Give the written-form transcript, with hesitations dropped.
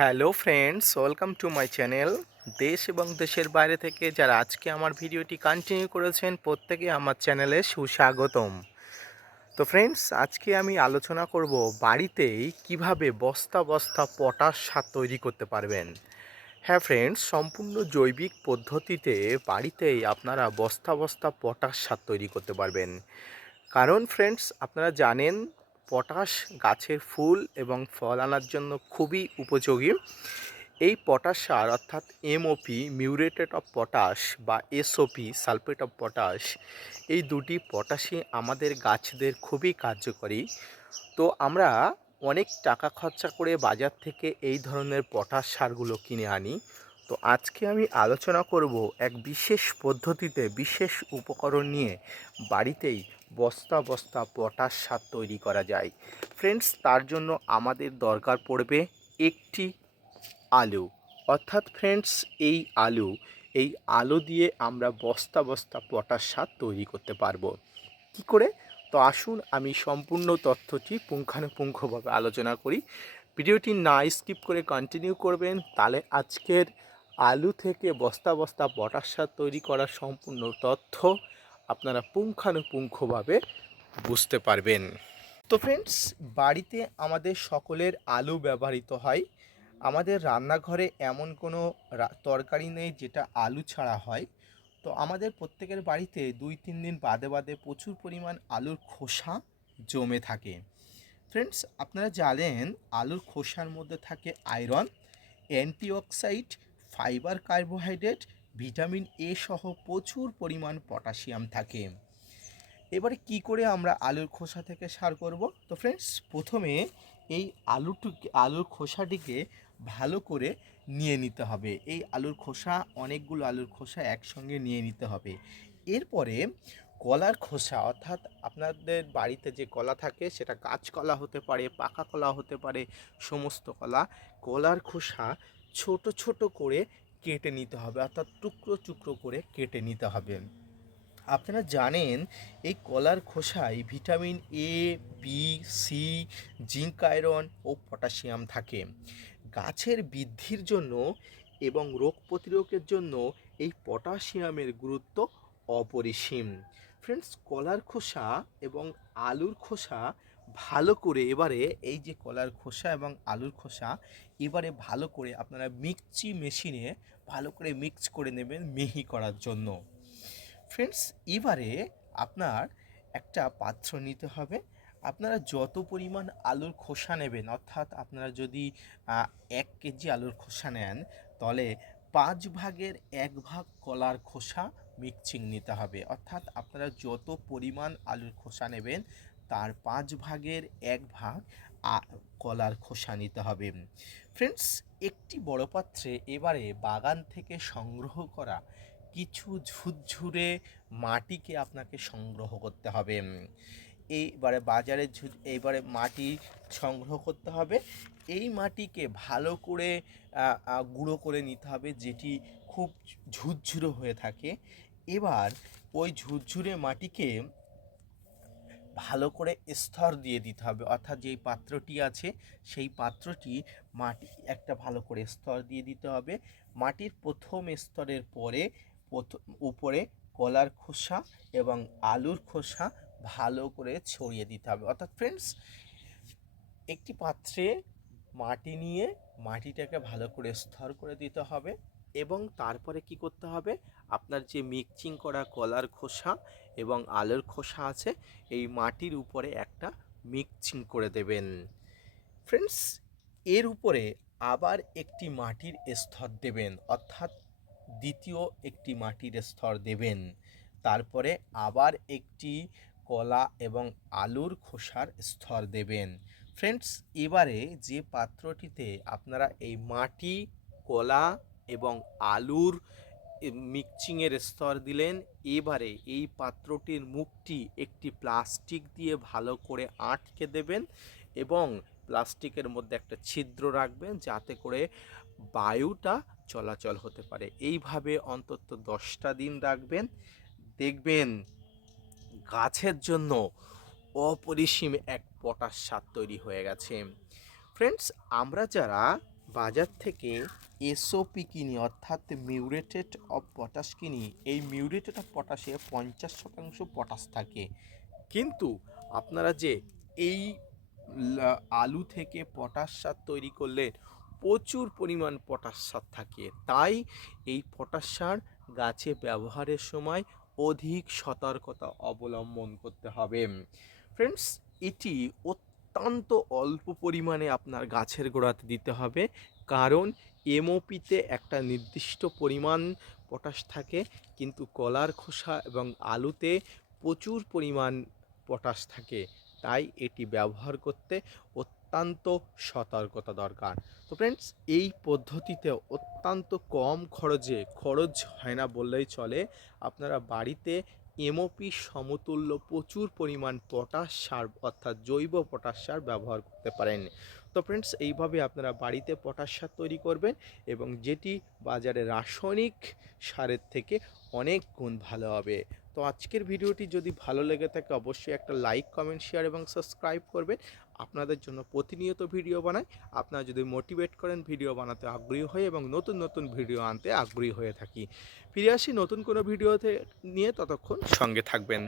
Hello friends, welcome to my channel. দেশ এবং দেশের বাইরে থেকে যারা আজকে আমার ভিডিওটি কন্টিনিউ করেছেন প্রত্যেকে আমার চ্যানেলে সুস্বাগতম। তো ফ্রেন্ডস, আজকে আমি আলোচনা করব বাড়িতেই কিভাবে বস্তা বস্তা পটাশ সার তৈরি করতে পারবেন। হ্যাঁ ফ্রেন্ডস, সম্পূর্ণ জৈবিক পদ্ধতিতে বাড়িতেই আপনারা বস্তা বস্তা পটাশ সার তৈরি করতে পারবেন। কারণ ফ্রেন্ডস, আপনারা জানেন পটাশ গাছের ফুল এবং ফল আনার জন্য খুবই উপযোগী। এই পটাশ সার অর্থাৎ এমওপি মিউরেটেড অফ পটাশ বা এসওপি সালফেট অফ পটাশ, এই দুটি পটাশই আমাদের গাছদের খুবই কার্যকরী। তো আমরা অনেক টাকা খরচা করে বাজার থেকে এই ধরনের পটাশ সারগুলো কিনে আনি। তো আজকে আমি আলোচনা করব এক বিশেষ পদ্ধতিতে বিশেষ উপকরণ নিয়ে বাড়িতেই বস্তা বস্তা পটাশ সার তৈরি করা যায়। ফ্রেন্ডস, তার জন্য আমাদের দরকার পড়বে একটি আলু। অর্থাৎ ফ্রেন্ডস, এই আলু দিয়ে আমরা বস্তা বস্তা পটাশ সার তৈরি করতে পারবো। কি করে? তো আসুন আমি সম্পূর্ণ তথ্যটি পুঙ্খানুপুঙ্খভাবে আলোচনা করি। ভিডিওটি না স্কিপ করে কন্টিনিউ করবেন, তাহলে আজকের আলু থেকে বস্তা বস্তা পটাশ সার তৈরি করার সম্পূর্ণ তথ্য আপনারা পুঙ্খানুপুঙ্খভাবে বুঝতে পারবেন। তো ফ্রেন্ডস, বাড়িতে আমাদের সকলের আলু ব্যবহৃত হয়। আমাদের রান্নাঘরে এমন কোনো তরকারি নেই যেটা আলু ছাড়া হয়। তো আমাদের প্রত্যেকের বাড়িতে 2-3 দিন বাদে বাদে প্রচুর পরিমাণ আলুর খোসা জমে থাকে। ফ্রেন্ডস, আপনারা জানেন আলুর খোসার মধ্যে থাকে iron, antioxidant, fibre, carbohydrate, vitamin A সহ প্রচুর পরিমাণ পটাশিয়াম থাকে। এবারে কি করে আমরা আলুর খোসা থেকে সার করব? তো ফ্রেন্ডস, প্রথমে এই আলুর খোসাটিকে ভালো করে নিয়ে নিতে হবে। এই অনেকগুলো আলুর খোসা একসঙ্গে নিয়ে নিতে হবে। এরপরে কলার খোসা, অর্থাৎ আপনাদের বাড়িতে যে কলা থাকে সেটা কাঁচকলা হতে পারে, পাকা কলা হতে পারে, সমস্ত কলার খোসা ছোট ছোট করে কেটে নিতে হবে, অর্থাৎ টুকরো টুকরো করে কেটে নিতে হবে। আপনারা জানেন এই কলার খোসায় vitamin A, B, C, zinc, iron ও পটাশিয়াম থাকে। গাছের বৃদ্ধির জন্য এবং রোগ প্রতিরোধের জন্য এই পটাশিয়ামের গুরুত্ব অপরিসীম। ফ্রেন্ডস, কলার খোসা এবং আলুর খোসা ভালো করে এবারে এই যে কলার খোসা এবং আলুর খোসা এবারে ভালো করে আপনারা মিক্সি মেশিনে ভালো করে মিক্স করে নেবেন মিহি করার জন্য। ফ্রেন্ডস, এবারে আপনার একটা পাত্র নিতে হবে। আপনারা যত পরিমাণ আলুর খোসা নেবেন, অর্থাৎ আপনারা যদি 1 কেজি আলুর খোসা নেন, তাহলে 5 ভাগের 1 ভাগ কলার খোসা মিক্সিং নিতে হবে। অর্থাৎ আপনারা যত পরিমাণ আলুর খোসা নেবেন তার 5 ভাগের 1 ভাগ কলার খোসা নিতে হবে। ফ্রেন্ডস, একটি বড় পাত্রে এবারে বাগান থেকে সংগ্রহ করা কিছু ঝুরঝুরে মাটিকে আপনাকে সংগ্রহ করতে হবে। এইবারে মাটি সংগ্রহ করতে হবে। এই মাটিকে ভালো করে গুঁড়ো করে নিতে হবে, যেটি খুব ঝুরঝুরে হয়ে থাকে। এবার ওই ঝুরঝুরে মাটিকে ভালো করে স্তর দিয়ে দিতে হবে, অর্থাৎ যেই পাত্রটি আছে সেই পাত্রটি মাটি একটা ভালো করে স্তর দিয়ে দিতে হবে। মাটির প্রথম স্তরের পরে উপরে কলার খোসা এবং আলুর খোসা ভালো করে ছড়িয়ে দিতে হবে। অর্থাৎ ফ্রেন্ডস, একটি পাত্রে মাটি নিয়ে মাটিটাকে ভালো করে স্তর করে দিতে হবে এবং তারপরে কি করতে হবে, আপনার যে মিক্সিং করা কলার খোসা এবং আলুর খোসা আছে এই মাটির উপরে একটা মিক্সিং করে দেবেন। ফ্রেন্ডস, এর উপরে আবার একটি মাটির স্তর দেবেন, অর্থাৎ দ্বিতীয় একটি মাটির স্তর দেবেন। তারপরে আবার একটি কলা এবং আলুর খোসার স্তর দেবেন। ফ্রেন্ডস, এবারে যে পাত্রটিতে আপনারা এই মাটি, কলা এবং আলুর মিক্সিংয়ের স্তর দিলেন, এবারে এই পাত্রটির মুখটি একটি প্লাস্টিক দিয়ে ভালো করে আটকে দেবেন এবং প্লাস্টিকের মধ্যে একটা ছিদ্র রাখবেন যাতে করে বায়ুটা চলাচল হতে পারে। এইভাবে অন্তত 10টা দিন রাখবেন, দেখবেন গাছের জন্য অপরিসীম এক পটাশ সার তৈরি হয়ে গেছে। ফ্রেন্ডস, আমরা যারা বাজার থেকে এসওপি কিনি, অর্থাৎ মিউরেটেড অফ পটাশ কিনি। এই মিউরেটেড অফ পটাশে 50% পটাশ থাকে, কিন্তু আপনারা যে এই আলু থেকে পটাশ সার তৈরি করলেন, প্রচুর পরিমাণ পটাশ সার থাকে। তাই এই পটাশ সার গাছে ব্যবহারের সময় অধিক সতর্কতা অবলম্বন করতে হবে। ফ্রেন্ডস, এটি অত্যন্ত অল্প পরিমাণে আপনার গাছের গোড়াতে দিতে হবে, কারণ এমওপিতে একটা নির্দিষ্ট পরিমাণ পটাশ থাকে, কিন্তু কলার খোসা এবং আলুতে প্রচুর পরিমাণ পটাশ থাকে। তাই এটি ব্যবহার করতে অত্যন্ত সতর্কতা দরকার। তো ফ্রেন্ডস, এই পদ্ধতিতে অত্যন্ত কম খরচ হয় না বললেই চলে। আপনারা বাড়িতে এমওপি সমতুল্য প্রচুর পরিমাণ পটাশ সার, অর্থাৎ জৈব পটাশ সার ব্যবহার করতে পারেন। তো ফ্রেন্ডস, এইভাবে আপনারা বাড়িতে পটাশ সার তৈরি করবেন, এবং যেটি বাজারে রাসায়নিক সারের থেকে অনেক গুণ ভালো হবে। তো আজকের ভিডিওটি যদি ভালো লেগে থাকে, অবশ্যই একটা লাইক, কমেন্ট, শেয়ার এবং সাবস্ক্রাইব করবেন। আপনাদের জন্য প্রতিনিয়ত ভিডিও বানাই। আপনারা যদি মোটিভেট করেন ভিডিও বানাতে আগ্রহী হয়ে, এবং নতুন নতুন ভিডিও আনতে আগ্রহী হয়ে থাকি। ফিরে আসি নতুন কোনো ভিডিওতে নিয়ে, ততক্ষণ সঙ্গে থাকবেন।